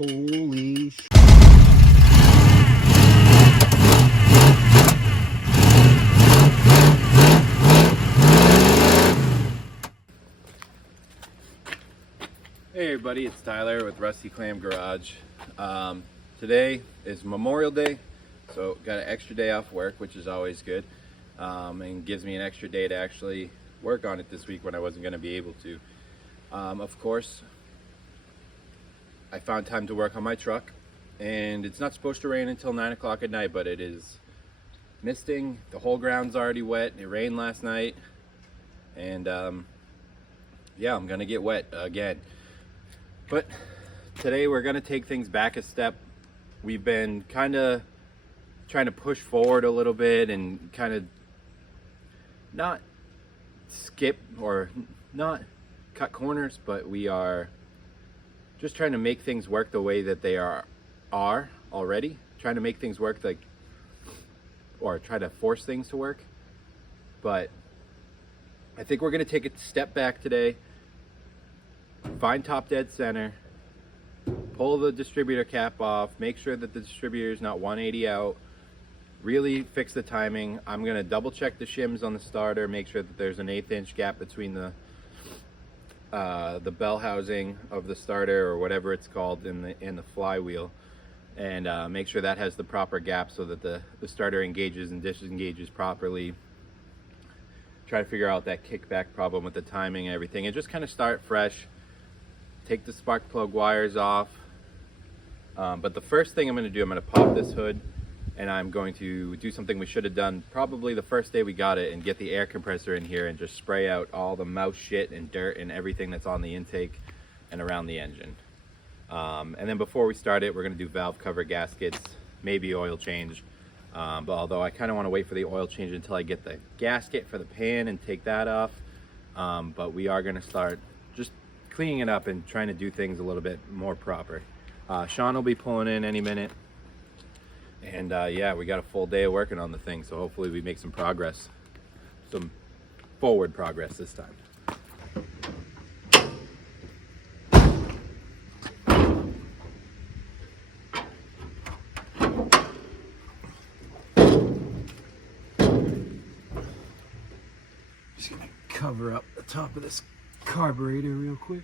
Holy sh**. Hey everybody, it's Tyler with Rusty Clam Garage. Today is Memorial Day, so got an extra day off work, which is always good, and gives me an extra day to actually work on it this week when I wasn't going to be able to. Of course, I found time to work on my truck, and it's not supposed to rain until 9 o'clock at night, but it is misting. The whole ground's already wet. It rained last night, and yeah, I'm gonna get wet again. But today we're gonna take things back a step. We've been kind of trying to push forward a little bit and kind of not skip or not cut corners, but we are just trying to make things work the way that they are already. Trying to make things work or try to force things to work. But I think we're gonna take a step back today, find top dead center, pull the distributor cap off, make sure that the distributor is not 180 out, really fix the timing. I'm gonna double check the shims on the starter, make sure that there's an 1/8 inch gap between the bell housing of the starter, or whatever it's called, in the flywheel, and make sure that has the proper gap so that the starter engages and disengages properly. Try to figure out that kickback problem with the timing and everything, and just kind of start fresh. Take the spark plug wires off, but the first thing I'm going to do, I'm going to pop this hood, and I'm going to do something we should have done probably the first day we got it, and get the air compressor in here and just spray out all the mouse shit and dirt and everything that's on the intake and around the engine. And then before we start it, we're going to do valve cover gaskets, maybe oil change, but although I kind of want to wait for the oil change until I get the gasket for the pan and take that off, but we are going to start just cleaning it up and trying to do things a little bit more proper. Sean will be pulling in any minute, and yeah, we got a full day of working on the thing, so hopefully we make some progress, some forward progress this time. Just gonna cover up the top of this carburetor real quick.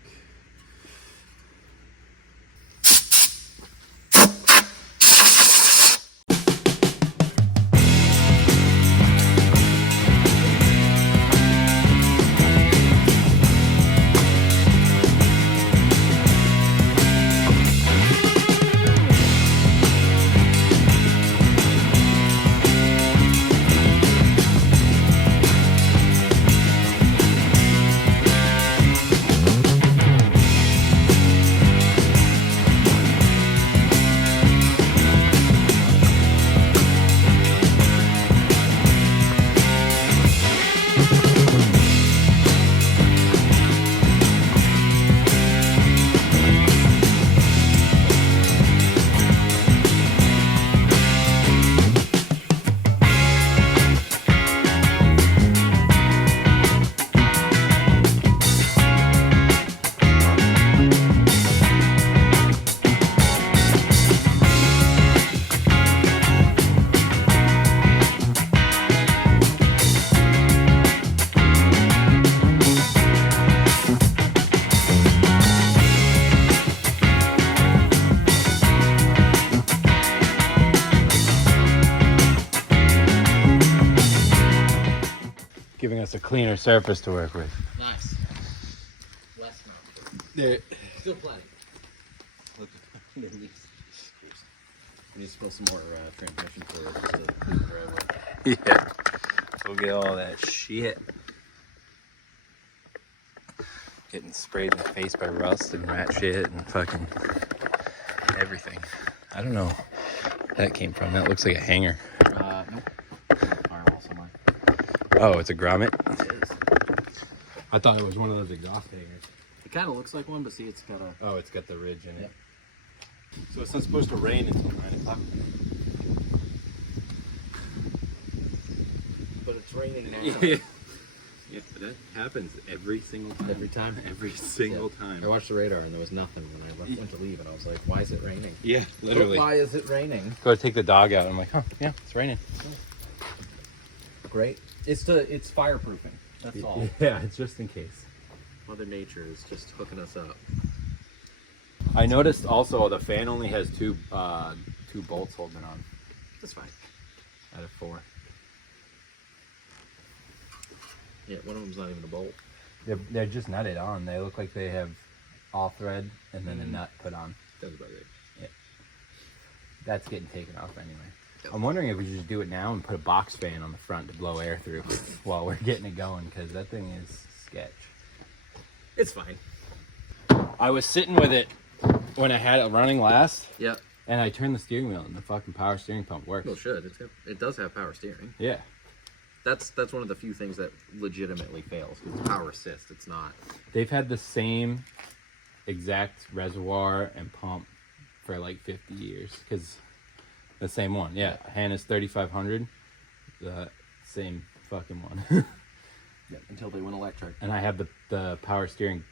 Giving us a cleaner surface to work with. Nice. Less mouth. There. Still plenty. Look underneath. We need to spill some more transmission fluid just to clean the driveway. Yeah. We'll get all that shit. Getting sprayed in the face by rust and rat shit and fucking everything. I don't know where that came from. That looks like a hanger. Nope. Firewall somewhere. Oh, it's a grommet? It is. I thought it was one of those exhaust hangers. It kind of looks like one, but see, it's got a... Oh, it's got the ridge in it. Yep. So it's not supposed to rain until 9 o'clock? But it's raining now. Yeah, but that happens every single time. Every time. Every single time. I watched the radar and there was nothing when I went to leave, and I was like, why is it raining? Yeah, literally. But why is it raining? Go to take the dog out. I'm like, huh, yeah, it's raining. Great. It's fireproofing. That's all. Yeah, it's just in case. Mother Nature is just hooking us up. I noticed also the fan only has two bolts holding on That's fine. out of 4. Yeah, one of them's not even a bolt. They're just nutted on. They look like they have all thread and then a nut put on. That's about it. Yeah. That's getting taken off anyway. Yep. I'm wondering if we should just do it now and put a box fan on the front to blow air through while we're getting it going, because that thing is sketch. It's fine. I was sitting with it when I had it running last, Yep. and I turned the steering wheel and the fucking power steering pump works. Well, it should. It does have power steering. Yeah. That's one of the few things that legitimately fails. It's power assist. It's not. They've had the same exact reservoir and pump for like 50 years, because the same one. Yeah, Hannah's 3500, the same fucking one. Yeah, until they went electric. And I have the power steering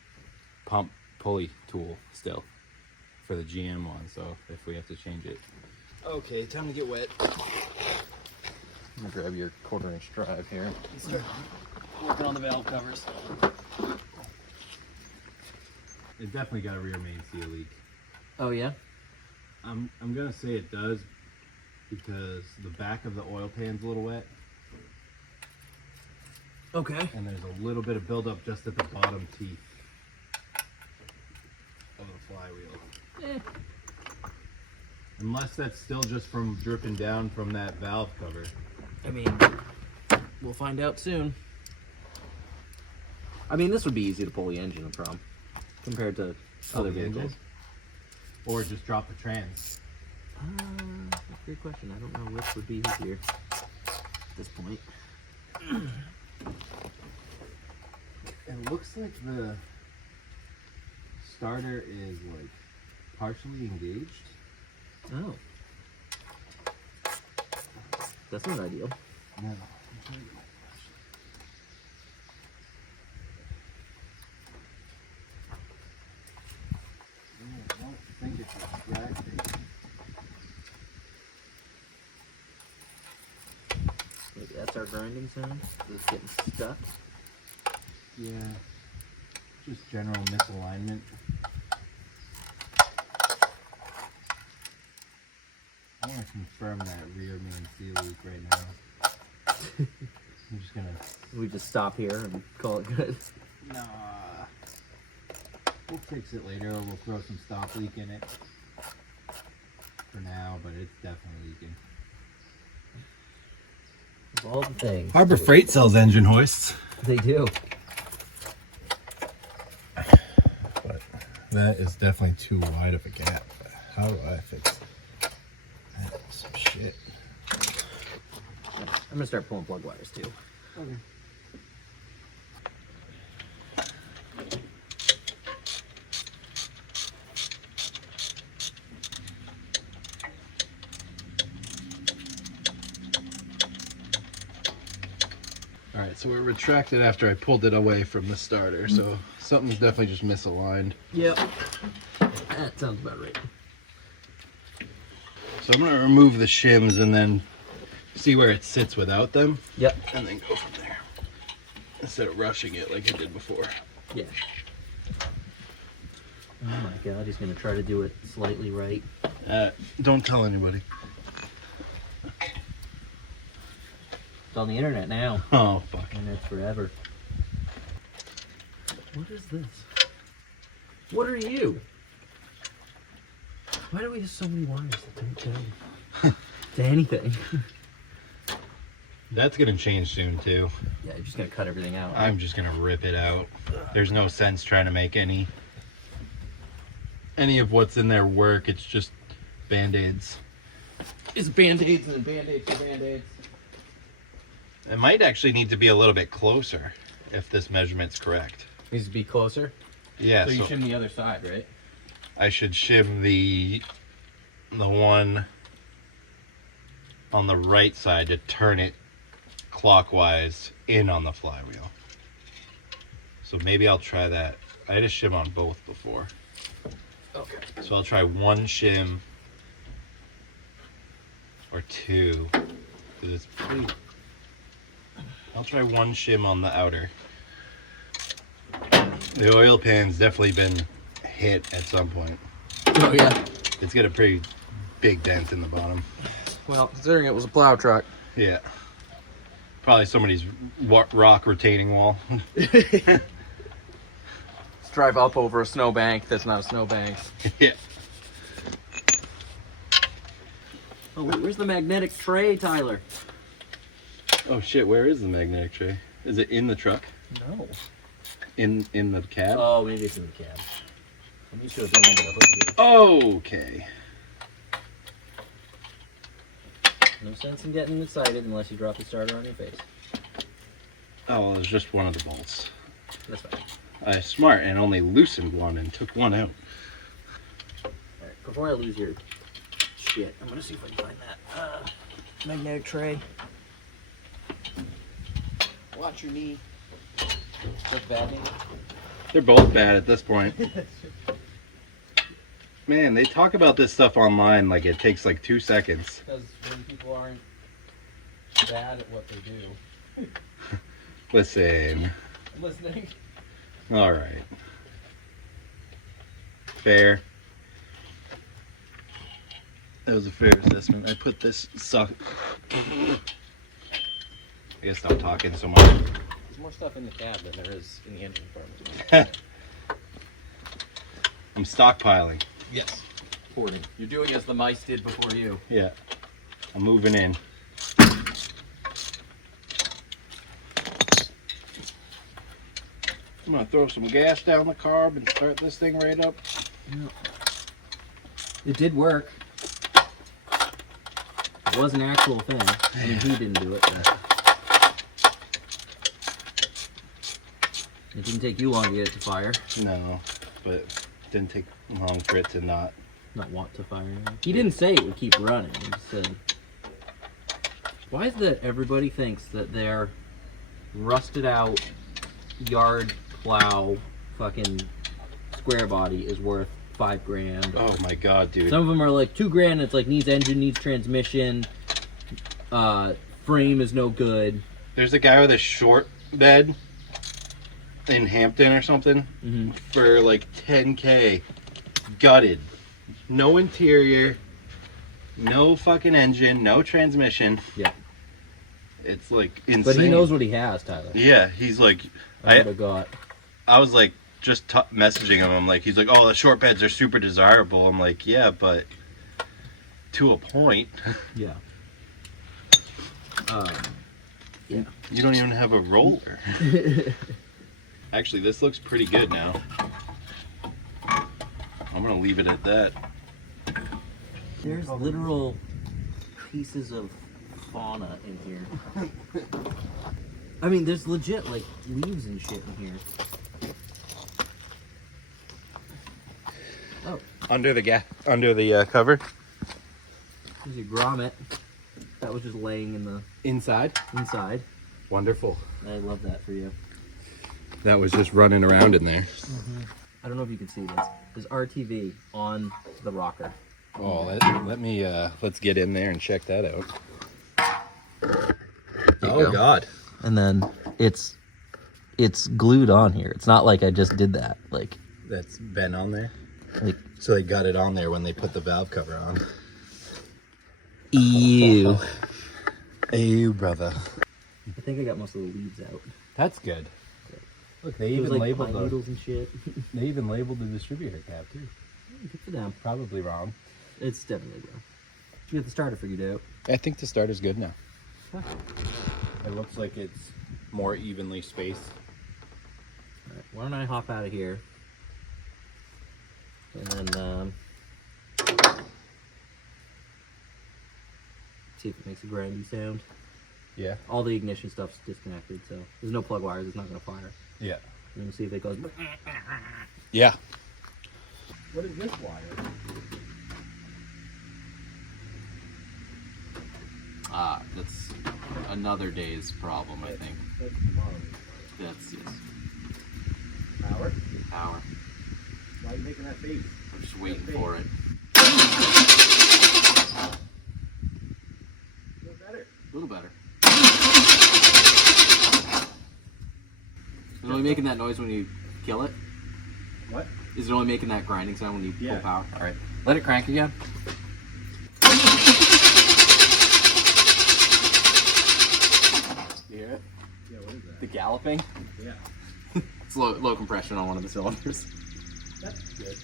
pump pulley tool still for the GM one, so if we have to change it. Okay, time to get wet. I'm gonna grab your 1/4-inch drive here. Start working on the valve covers. It definitely got a rear main seal leak. Oh yeah. I'm gonna say it does, because the back of the oil pan's a little wet, Okay. and there's a little bit of buildup just at the bottom teeth of the flywheel. Unless that's still just from dripping down from that valve cover. I mean, we'll find out soon. I mean, this would be easy to pull the engine from compared to other the vehicles. engine? Or just drop the trans. That's a great question. I don't know which would be easier at this point. It looks like the starter is like partially engaged. Oh. That's not ideal. No. I don't think it's extracting. Maybe that's our grinding sound. It's getting stuck. Yeah. Just general misalignment. I want to confirm that rear main seal leak right now. I'm just gonna. We just stop here and call it good. Nah. We'll fix it later, or we'll throw some stop leak in it for now, but it's definitely leaking. Of all the things. Harbor Freight sells engine hoists. They do. But that is definitely too wide of a gap. How do I fix it? That's some shit. I'm gonna start pulling plug wires too. Okay. Alright, so we're retracted after I pulled it away from the starter, so something's definitely just misaligned. Yep. That sounds about right. So I'm gonna remove the shims and then see where it sits without them, Yep. and then go from there. Instead of rushing it like I did before. Yeah. Oh my god, he's gonna try to do it slightly right. Don't tell anybody. It's on the internet now. Oh, fuck. And it's forever. What is this? What are you? Why do we have so many wires that don't go to anything? That's gonna change soon too. Yeah, you're just gonna cut everything out. I'm just gonna rip it out. There's no sense trying to make any of what's in there work. It's just band-aids. It's band-aids and band-aids and band-aids. It might actually need to be a little bit closer if this measurement's correct. Needs to be closer. Yeah, So you shim the other side, right? I should shim the one on the right side to turn it clockwise in on the flywheel. So maybe I'll try that. I had a shim on both before. Okay. So I'll try one shim or two. Because it's pretty... I'll try one shim on the outer. The oil pan's definitely been hit at some point. Oh yeah. It's got a pretty big dent in the bottom. Well, considering it was a plow truck. Yeah. Probably somebody's rock retaining wall. Let's drive up over a snowbank that's not a snowbank. Yeah. Oh wait, where's the magnetic tray, Tyler? Oh shit, where is the magnetic tray? Is it in the truck? No. In the cab? Oh, maybe it's in the cab. Let me show you under the hood here. Okay. No sense in getting excited unless you drop the starter on your face. Oh, well, it was just one of the bolts. That's fine. I was smart and only loosened one and took one out. Alright, before I lose your shit, I'm gonna see if I can find that magnetic tray. Watch your knee. That's bad knee. They're both bad at this point. Man, they talk about this stuff online like it takes like 2 seconds. Because when people aren't bad at what they do. Listen. I'm listening. All right. Fair. That was a fair assessment. I put this suck. I guess stop talking so much. There's more stuff in the cab than there is in the engine compartment. I'm stockpiling. Yes. Hoarding. You're doing as the mice did before you. Yeah. I'm moving in. I'm gonna throw some gas down the carb and start this thing right up. Yeah. It did work. It was an actual thing. I mean, he didn't do it. But it didn't take you long to get it to fire. No, but it didn't take long for it to not. Not want to fire. He didn't say it would keep running. He said, why is that everybody thinks that their rusted out yard plow fucking Squarebody is worth $5,000? Oh my god, dude. Some of them are like $2,000. It's like needs engine, needs transmission, frame is no good. There's a guy with a short bed in Hampton or something for like 10K, gutted, no interior, no fucking engine, no transmission. Yeah, it's like insane. but he knows what he has, Tyler. Yeah, he's like, I was like just messaging him. I'm like, he's like, oh, the short beds are super desirable. I'm like, yeah, but to a point. Yeah. Yeah. You don't even have a roller. Actually, this looks pretty good now. I'm gonna leave it at that. There's literal pieces of fauna in here. I mean, there's legit like leaves and shit in here. Oh, Under the cover. there's your grommet. That was just laying in the Inside? inside. Wonderful. I love that for you. That was just running around in there. I don't know if you can see this. There's RTV on the rocker. Oh, let me let's get in there and check that out. Oh God! And then it's glued on here. It's not like I just did that. Like That's been on there. like So they got it on there when they put the valve cover on. ew. Ew, brother. I think I got most of the leaves out. That's good. Look, they It was even like labeled pine the needles and shit. they even labeled the distributor cap too. Good for them. Probably wrong. It's definitely wrong. You got the starter figured out. I think the starter's good now. It looks like it's more evenly spaced. All right, why don't I hop out of here? And then see if it makes a grindy sound. Yeah. All the ignition stuff's disconnected, so there's no plug wires. It's not gonna fire. Yeah. I'm gonna see if it goes. Yeah. What is this wire? That's another day's problem, I think. That's yes. Power? Power. Why are you making that face? I'm just waiting for it. Feel better. A little better. Is it only making that noise when you kill it? What? Is it only making that grinding sound when you Yeah. pull power? All right. Let it crank again. You hear it? Yeah, what is that? The galloping. Yeah. It's low compression on one of the cylinders. That's good.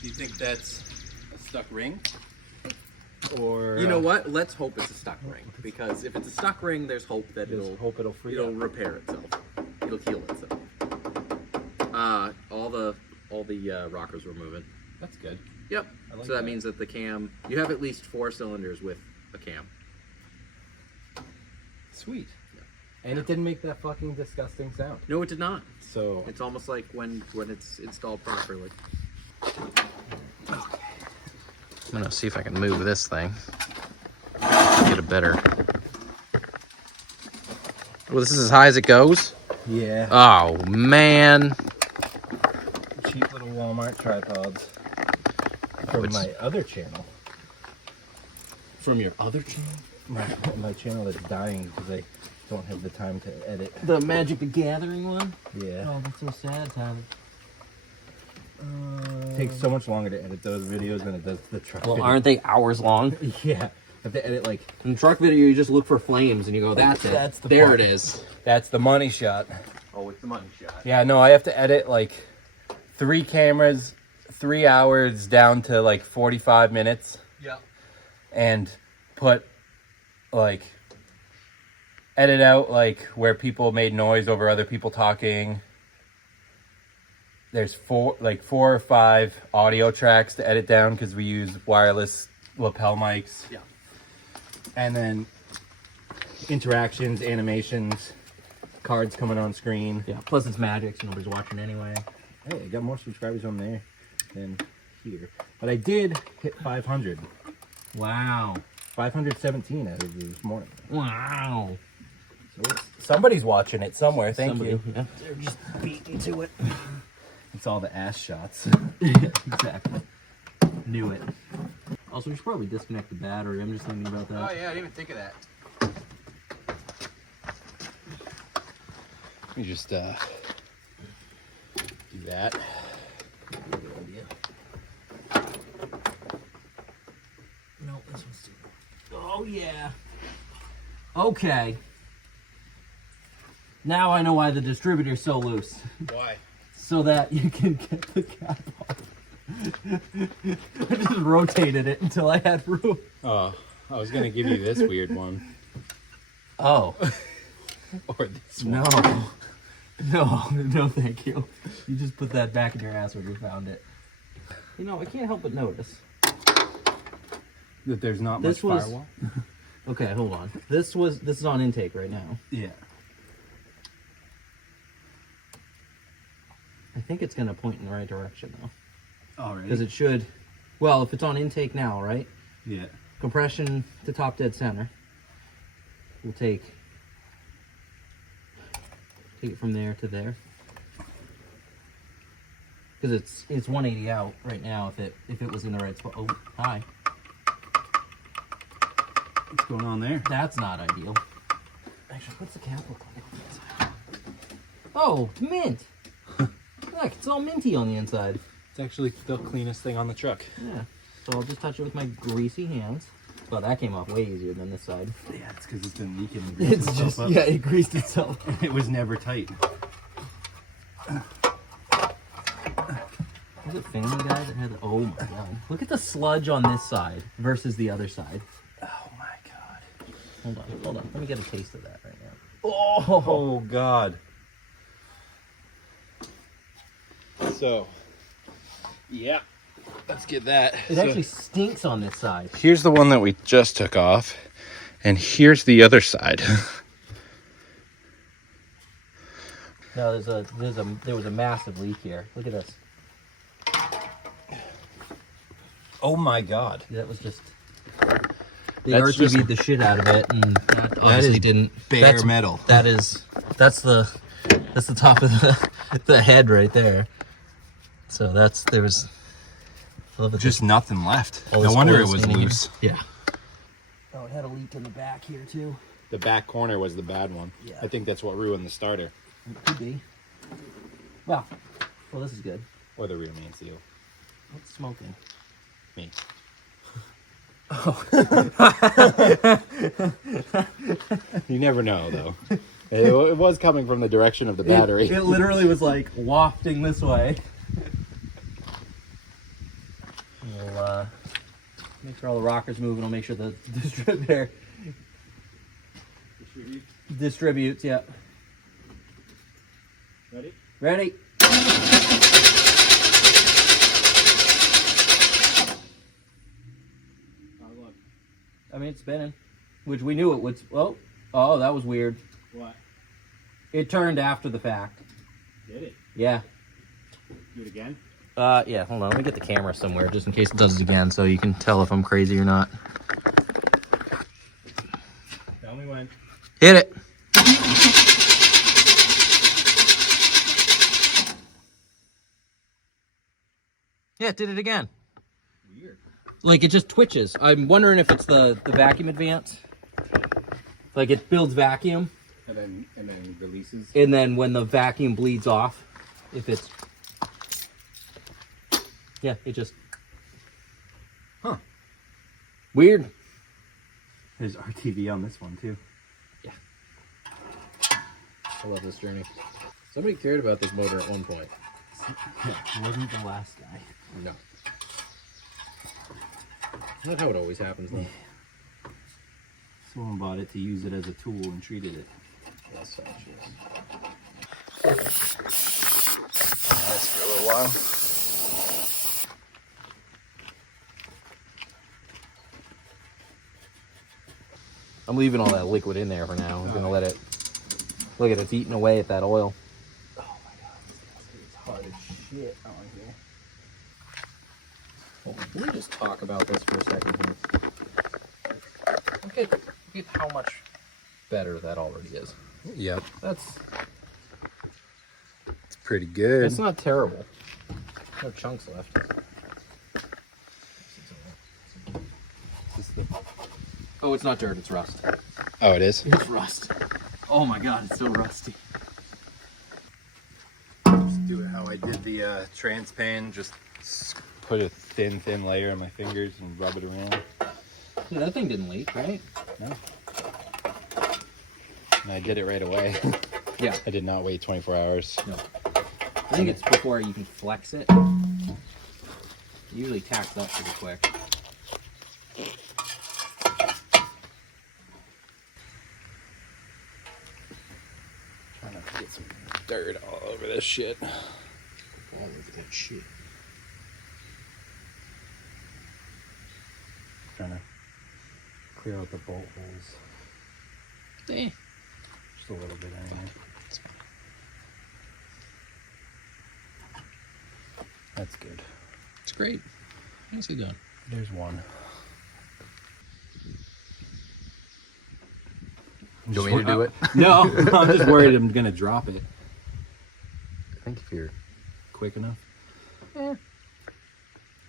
Do you think that's a stuck ring? Or You know what? Let's hope it's a stuck ring, because if it's a stuck ring, there's hope that Just hope it'll free it'll up. repair itself. It'll heal itself. All the rockers were moving. That's good. Yep. I like So that that. means that the cam, you have at least 4 cylinders with a cam. Sweet. And it didn't make that fucking disgusting sound. No, it did not. So It's almost like when it's installed properly. I'm gonna see if I can move this thing. Get a better. Well, this is as high as it goes. yeah, Oh man. cheap little Walmart tripods from it's- my other channel. From your other channel? My channel is dying because I don't have the time to edit. The Magic the Gathering one? Yeah, Oh, that's so sad, Tyler. it takes so much longer to edit those videos than it does the truck. Well, video. aren't they hours long? Yeah, I have to edit like In the truck video, you just look for flames and you go, that's it. That's the there part. it is. that's the money shot. Oh, it's the money shot. Yeah, no, I have to edit like 3 cameras, 3 hours down to like 45 minutes. Yeah. And put like edit out like where people made noise over other people talking. There's 4 or 5 audio tracks to edit down because we use wireless lapel mics. Yeah. And then interactions, animations, cards coming on screen. Yeah. Plus it's magic, so nobody's watching anyway. Hey, I got more subscribers on there than here. But I did hit 500. Wow. 517 as of this morning. Wow. So somebody's watching it somewhere. Thank Somebody, you. Yeah. They're just beating to it. It's all the ass shots. Exactly. Knew it. Also, we should probably disconnect the battery. I'm just thinking about that. Oh yeah, I didn't even think of that. Let me just do that. No, this one's too. Oh yeah. Okay. Now I know why the distributor's so loose. Why? So that you can get the cap off. I just rotated it until I had room. Oh, I was gonna give you this weird one Oh. or this one. No. No, thank you. You just put that back in your ass when you found it. You know, I can't help but notice. That there's not This much was- firewall. Okay, hold on. This is on intake right now. Yeah. I think it's gonna point in the right direction though. Already. Because it should, well, if it's on intake now, right? Yeah. Compression to top dead center. We'll take it from there to there. Because it's 180 out right now if it was in the right spot. Oh, hi. What's going on there? That's not ideal. Actually, what's the cap look like on the inside? Oh, it's mint. Look, it's all minty on the inside. It's actually the cleanest thing on the truck. Yeah. So I'll just touch it with my greasy hands. Well, that came off way easier than this side. Yeah, it's because it's been leaking. And It's itself just, up. yeah, it greased itself. It was never tight. Was it Family Guy that had the, oh my god. Look at the sludge on this side versus the other side. Oh my god. Hold on. Let me get a taste of that right now. Oh god. So, yeah. Let's get that. It actually stinks on this side. Here's the one that we just took off, and here's the other side. No, there was a massive leak here. Look at this. Oh my god. That was just they That's RGB'd just- the shit out of it, and that obviously didn't. bare that's- metal. That's the That's the top of the head right there. So there was Just nothing left. all No this wonder oil it was standing here. loose. Yeah. Oh, it had a leak in the back here too. The back corner was the bad one. Yeah. I think that's what ruined the starter. It could be. Wow. Well, this is good. Or the rear main seal. What's smoking? Me. You never know, though. It was coming from the direction of the battery. It literally was like wafting this way. We'll make sure all the rockers move, and I'll make sure the distributor distributes. Yeah. Ready? Ready. I mean, it's spinning, which we knew it would. Oh, that was weird. What? It turned after the fact. Did it? Yeah. Do it again? Yeah, hold on. Let me get the camera somewhere just in case it does it again so you can tell if I'm crazy or not. Tell me when. Hit it. Yeah, it did it again. Weird. Like, it just twitches. I'm wondering if it's the vacuum advance. Like, it builds vacuum, And then releases. and then when the vacuum bleeds off, if it's... Yeah, it just... Huh. Weird. There's RTV on this one, too. Yeah. I love this journey. Somebody cared about this motor at one point. Wasn't the last guy. No. Not how it always happens, though. Someone bought it to use it as a tool and treated it. That's how it is. Nice for a little while. I'm leaving all that liquid in there for now. I'm gonna let it... Look at it, it's eating away at that oil. Oh my god, it's hard as shit on here. Well, let me just talk about this for a second here. Look at how much better that already is. Yep, That's pretty good. It's not terrible. No chunks left. Oh, it's not dirt, it's rust. Oh, it is? It's rust. Oh my god, it's so rusty. Just do it how I did the trans pan. Just put a thin layer on my fingers and rub it around. Yeah, that thing didn't leak, right? No. And I did it right away. Yeah. I did not wait 24 hours. No. I think it's before you can flex it. It usually tacks up pretty quick. Trying not to get some dirt all over this shit. All over that shit. Trying to clear out the bolt holes. Eh. Just a little bit anyway. That's good. It's great. Nicely done. There's one. You want me to do it? No, I'm just worried I'm gonna drop it. I think if you're... Quick enough. I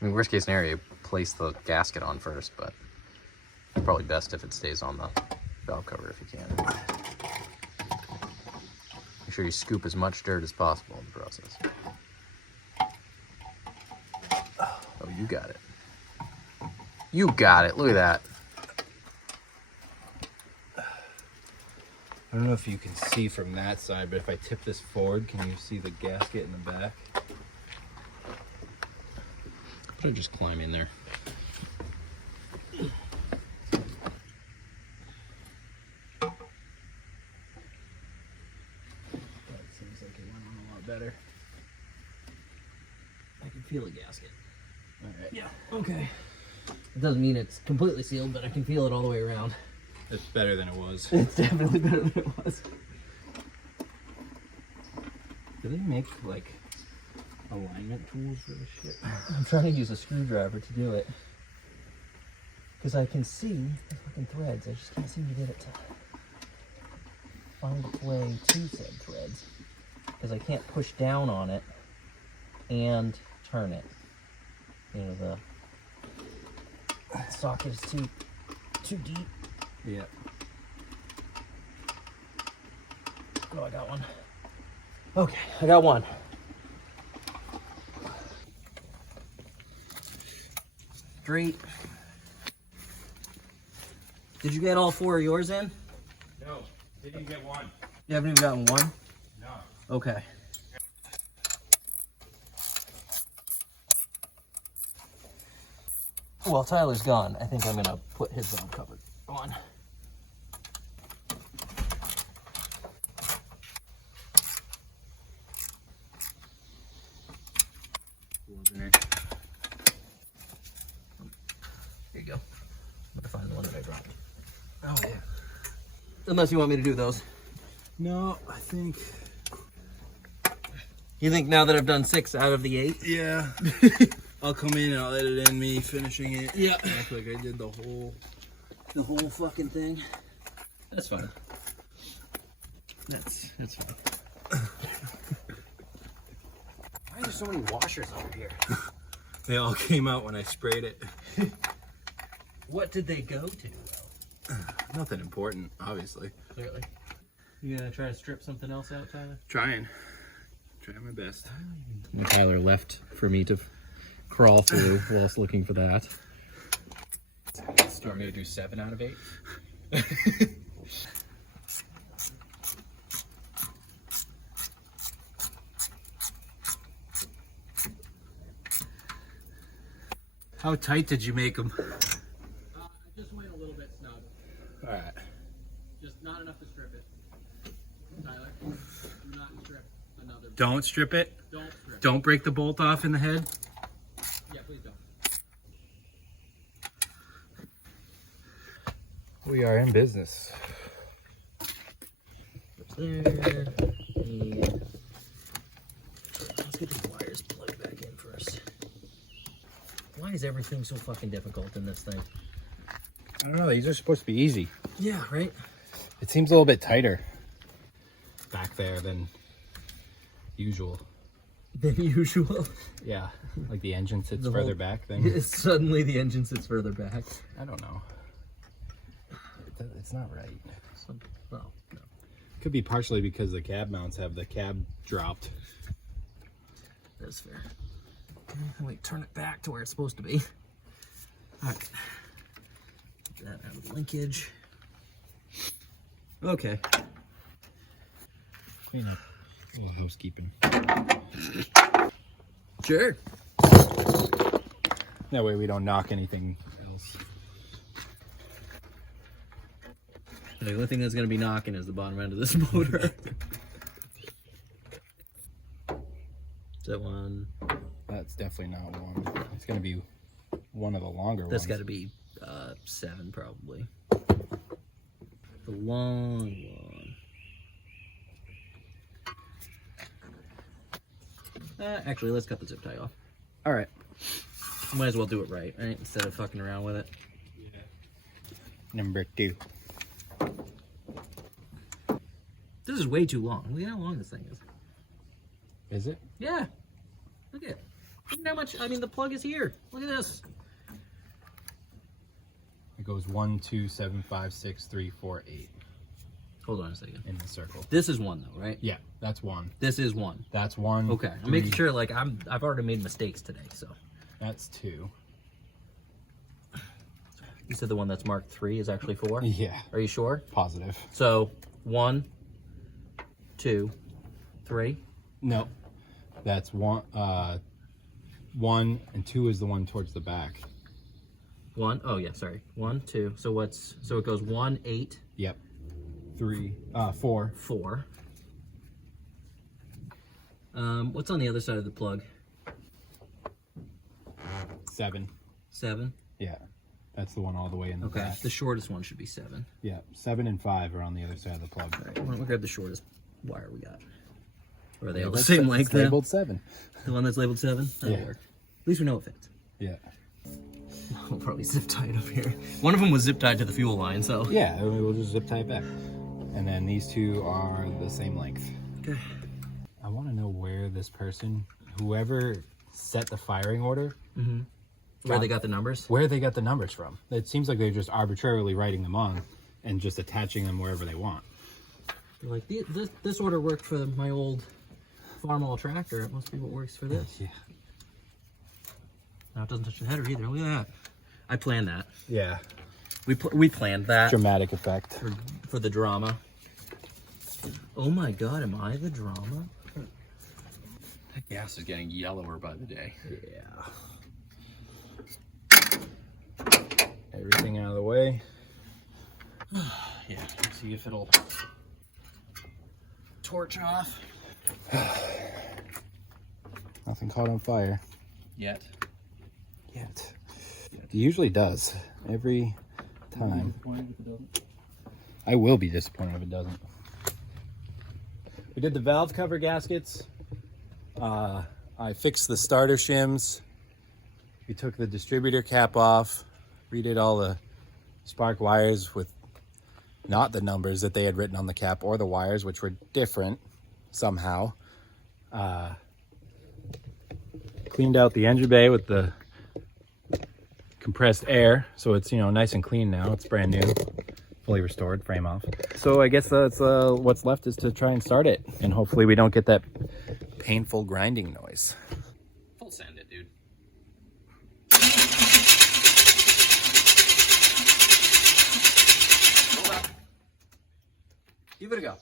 mean, worst case scenario, place the gasket on first, but it's probably best if it stays on the valve cover if you can. Make sure you scoop as much dirt as possible in the process. Oh, you got it. You got it. Look at that. I don't know if you can see from that side, but if I tip this forward, can you see the gasket in the back? Should I just climb in there? That seems like it went on a lot better. I can feel the gasket. Alright. Yeah. Okay. It doesn't mean it's completely sealed, but I can feel it all the way around. It's better than it was. It's definitely better than it was. Do they make, like, alignment tools for this shit? I'm trying to use a screwdriver to do it. Because I can see the fucking threads. I just can't seem to get it to find its way to said threads. because I can't push down on it and turn it. You know, the socket is too deep. Yeah. Oh, I got one. Okay, I got one. Great. Did you get all 4 of yours in? No, didn't get one. You haven't even gotten one? No. Okay. Well, Tyler's gone. I think I'm gonna put his valve cover on. Here you go. I'm gonna find the one that I dropped. Oh yeah. Unless you want me to do those. No, I think. You think now that I've done 6 out of the 8? Yeah. I'll come in and I'll edit in me finishing it. Yeah. Act like I did the whole fucking thing. That's fine. That's fine. Why are there so many washers over here? They all came out when I sprayed it. What did they go to, though? Nothing important, obviously. Clearly. You gonna try to strip something else out, Tyler? Trying my best. And Tyler left for me to crawl through whilst looking for that. Do you want me to do 7 out of 8? How tight did you make them? I just went a little bit snug. All right. Just not enough to strip it. Tyler, do not strip another. Don't strip it. Don't strip. Don't break the bolt off in the head. Yeah, please don't. We are in business. There. And let's get these wires plugged back in first. Why is everything so fucking difficult in this thing? I don't know. These are supposed to be easy. Yeah, right? It seems a little bit tighter back there than usual. Than usual. Yeah, like the engine sits The further whole- back thing. Suddenly the engine sits further back. I don't know. It's not right. Well, no. Could be partially because the cab mounts have the cab dropped. That's fair. Okay, wait, turn it back to where it's supposed to be. Alright. Get that out of the linkage. Okay. Clean up. A little housekeeping. Sure. That way we don't knock anything else. The only thing that's going to be knocking is the bottom end of this motor. Is that one? That's definitely not one. It's going to be one of the longer That's ones. got to be 7 probably. The long one. Actually, let's cut the zip tie off. All right. Might as well do it right instead of fucking around with it. Yeah. Number 2. This is way too long. Look at how long this thing is. Is it? Yeah. Look at it. Look at how much. I mean, the plug is here. Look at this. It goes 1, 2, 7, 5, 6, 3, 4, 8 Hold on a second. in the circle. This is 1 though, right? Yeah, that's 1. This is 1. That's 1. Okay. I'm making sure. Like I've already made mistakes today, so. That's 2. You said the one that's marked 3 is actually 4? Yeah. Are you sure? Positive. So 1, 2, 3. No. That's 1. 1 and 2 is the one towards the back. 1. Oh yeah, sorry. 1, 2. So it goes 1, 8. Yep. 3. 4. 4. What's on the other side of the plug? 7. 7. Yeah. That's the one all the way in the Okay. back. The shortest one should be 7. Yeah. 7 and 5 are on the other side of the plug. All right. Why don't we grab the shortest wire we got? Or are they all the That's- same it's length now? labeled 7. The one that's labeled 7? That'll Yeah. work. At least we know it fits. Yeah. We'll probably zip tie it up here. One of them was zip tied to the fuel line, so. Yeah, we'll just zip tie it back. And then these 2 are the same length. Okay. I want to know where this person, whoever set the firing order, Where they got the numbers? where they got the numbers from. It seems like they're just arbitrarily writing them on and just attaching them wherever they want. They're like, this order worked for my old Farmall tractor. It must be what works for this. Yeah. Now it doesn't touch the header either. Look at that. I planned that. Yeah. We planned that Dramatic effect. for the drama. Oh my god, am I the drama? That gas is getting yellower by the day. Yeah. Everything out of the way. Yeah, let's see if it'll torch off. Nothing caught on fire Yet. yet. It usually does. Every time. I will be disappointed if it doesn't. We did the valve cover gaskets. I fixed the starter shims. We took the distributor cap off. Redid all the spark wires with not the numbers that they had written on the cap or the wires, which were different somehow. Cleaned out the engine bay with the compressed air, so it's, you know, nice and clean now. It's brand new, fully restored, frame off. So I guess that's what's left is to try and start it, and hopefully we don't get that painful grinding noise. Full send it, dude. Hold on. Give it a go.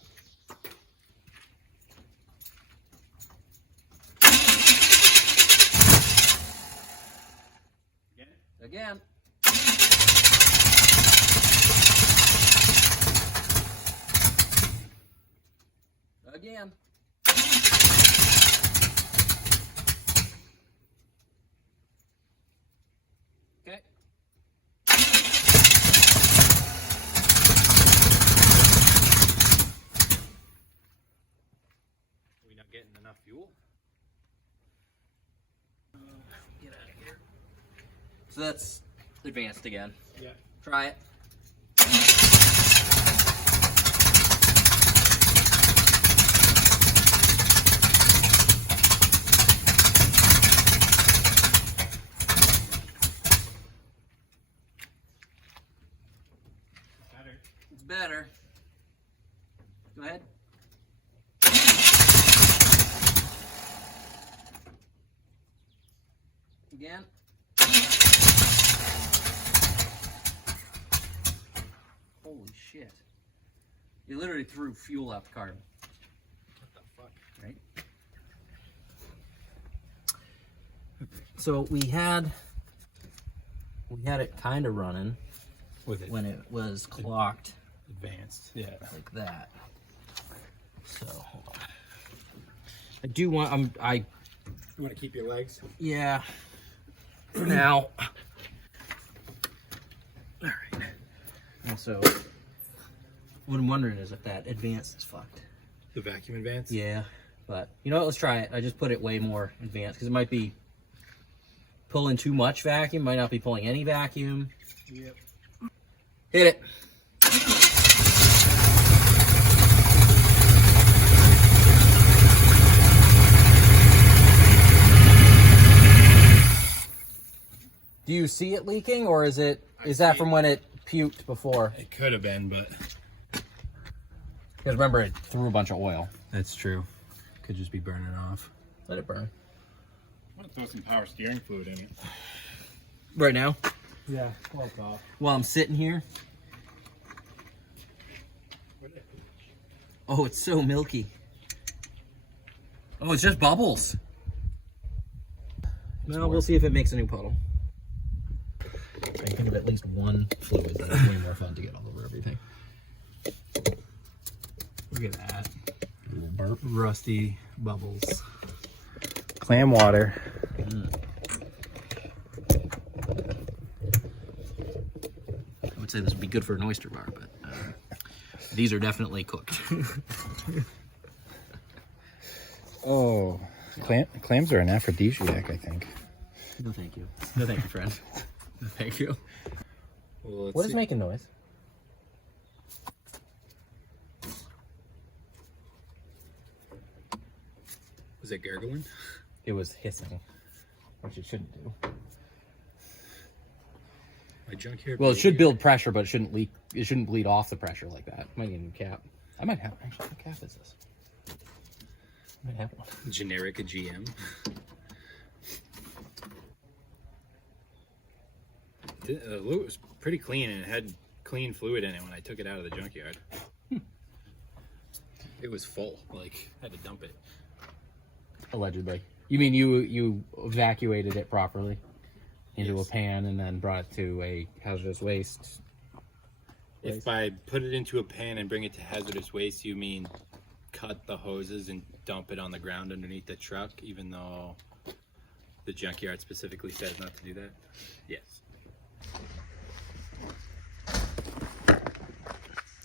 Again. Again. Okay. Are we not getting enough fuel? Get out of here. So that's advanced again. Yeah. Try it. Better. It's better. Go ahead. Again. Holy shit. You literally threw fuel out the car. What the fuck? Right? So we had it kind of running With it when it was clocked advanced. Yeah. like that. So hold on. I do want You want to keep your legs? yeah. For now. All right. Also, what I'm wondering is if that advanced is fucked. The vacuum advance? Yeah, but you know what? Let's try it. I just put it way more advanced because it might be pulling too much vacuum, might not be pulling any vacuum. Yep. Hit it. Do you see it leaking, or is that from when it puked before? It could have been, but Because remember, it threw a bunch of oil. that's true. Could just be burning off. Let it burn. I'm gonna throw some power steering fluid in it. Right now, Yeah, well, it's off. while I'm sitting here. Oh, it's so milky. Oh, it's just bubbles. Well, we'll see if it makes a new puddle. I think of at least one fluid that is way more fun to get all over everything. Look at that. Little burp. Rusty bubbles. Clam water. I would say this would be good for an oyster bar, but these are definitely cooked. Oh, clams are an aphrodisiac, I think. No, thank you. No, thank you, friend. No, thank you. Well, What is making noise? Was it gurgling? It was hissing, which it shouldn't do. My junkyard. Well, it should build pressure, but it shouldn't leak. It shouldn't bleed off the pressure like that. Might need a new cap. I might have. Actually, what cap is this? I might have one. Generic GM. The loop was pretty clean, and it had clean fluid in it when I took it out of the junkyard. It was full. Like, I had to dump it. Allegedly. You mean you evacuated it properly into Yes. a pan and then brought it to a hazardous waste? If I put it into a pan and bring it to hazardous waste, you mean cut the hoses and dump it on the ground underneath the truck, even though the junkyard specifically says not to do that? Yes.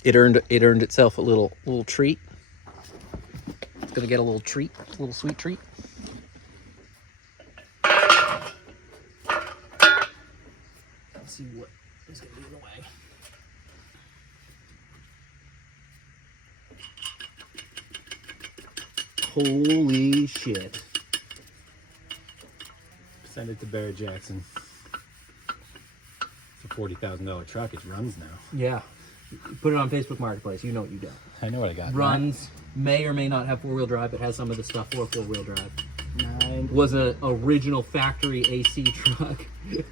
It earned itself a little treat. It's gonna get a little treat, a little sweet treat. Let's see what is gonna be in the way. Holy shit. Send it to Barrett Jackson. It's a $40,000 truck. It runs now. Yeah. Put it on Facebook Marketplace. You know what you got. I know what I got. Runs, may or may not have four-wheel drive. It has some of the stuff for four-wheel drive. Nine. Was a original factory AC truck.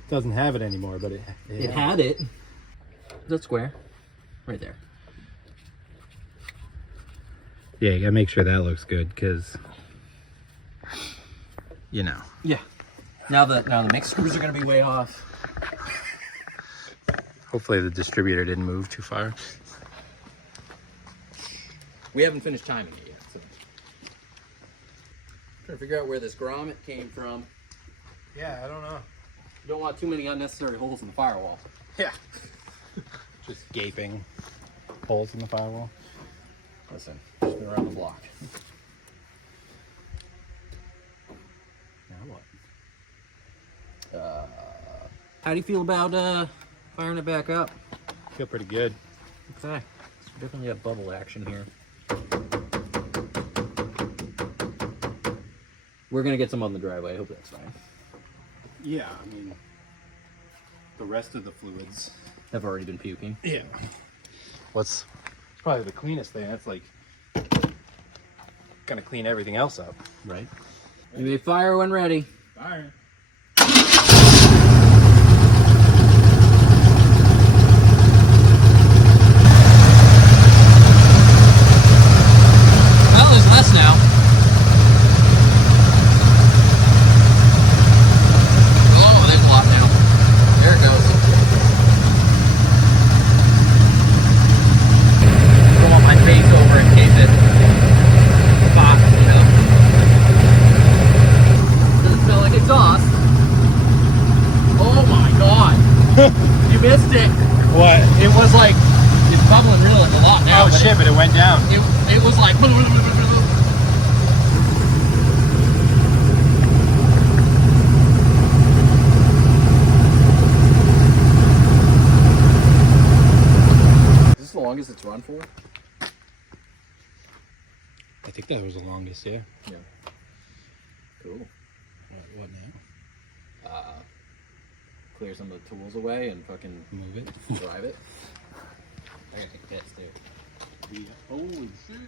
Doesn't have it anymore, but It had it. Is that square? Right there. Yeah, you gotta make sure that looks good, because you know. Yeah. Now the mix screws are gonna be way off. Hopefully the distributor didn't move too far. We haven't finished timing it yet. So. Trying to figure out where this grommet came from. Yeah, I don't know. You don't want too many unnecessary holes in the firewall. Yeah. Just gaping holes in the firewall. Listen, just been around the block. Now what? How do you feel about firing it back up? Feel pretty good. Okay. So definitely have bubble action here. We're gonna get some on the driveway. I hope that's fine. Yeah, I mean, the rest of the fluids. Have already been puking. Yeah. What's It's probably the cleanest thing. That's like gonna clean everything else up. Right. You may fire when ready. Fire. Well, there's less now. Oh, there's a lot now. There it goes. Don't want my face over in case it pops, you know. Doesn't smell like exhaust. Oh my god. You missed it. what? It was like, it's bubbling real a lot now. Oh but shit, but it went down. It was like. Is this the longest it's run for? I think that was the longest, yeah. Yeah. Cool. What now? Clear some of the tools away and fucking Move it. drive it. I gotta take a test there. Holy shit.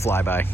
flyby.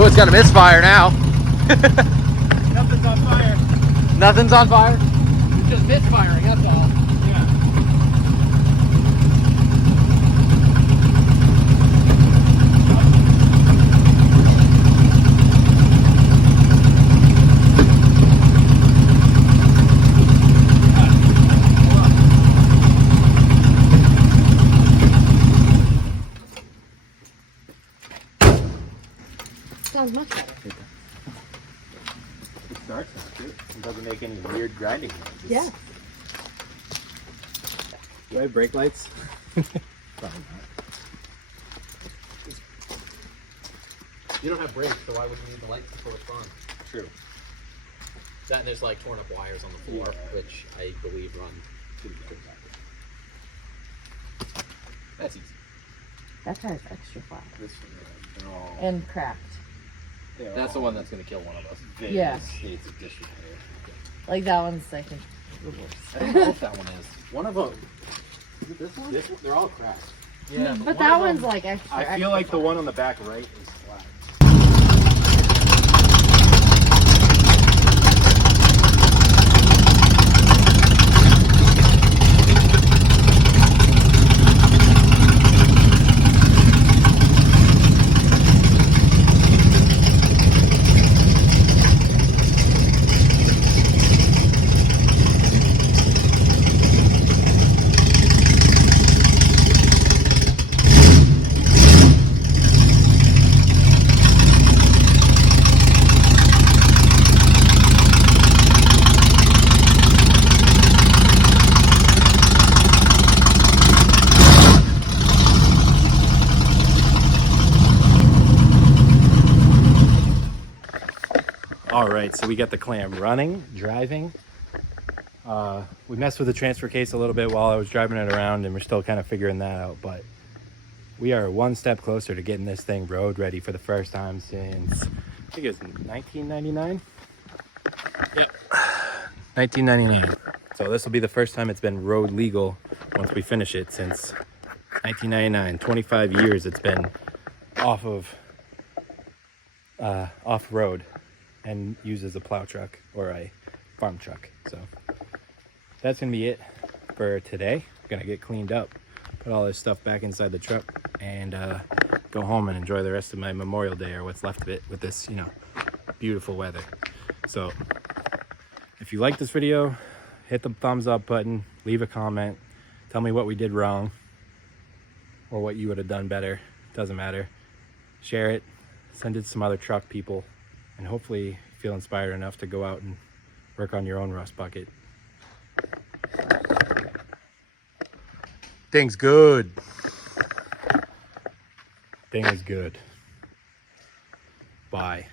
Oh, it's got a misfire now. Nothing's on fire. Nothing's on fire. It's just misfiring, that's all. Sounds much better. It starts out good. It doesn't make any weird grinding noises. Yeah. Do I have brake lights? Probably not. You don't have brakes, so why would you need the lights to correspond? True. That and there's like torn up wires on the floor, which I believe run to the That's easy. That tire's extra flat This one, they're all, and cracked. That's the one that's going to kill one of us. Yeah. States of disrepair. Like that one's I think the I worst. don't know if that one is. One of them. Is it this one? This one, they're all cracked. Yeah, but that one's like extra. I feel like the one on the back right is flat. All right, so we got the clam running, driving. We messed with the transfer case a little bit while I was driving it around, and we're still kind of figuring that out, but we are one step closer to getting this thing road ready for the first time since, I think it was 1999? Yep, 1999. So this will be the first time it's been road legal once we finish it since 1999. 25 years it's been off road and used as a plow truck or a farm truck. So that's gonna be it for today. Gonna get cleaned up, put all this stuff back inside the truck, and go home and enjoy the rest of my Memorial Day, or what's left of it, with this, you know, beautiful weather. So if you like this video, hit the thumbs up button, leave a comment, tell me what we did wrong or what you would have done better. Doesn't matter. Share it, send it to some other truck people, and hopefully feel inspired enough to go out and work on your own rust bucket. Thing's good. Thing is good. Bye.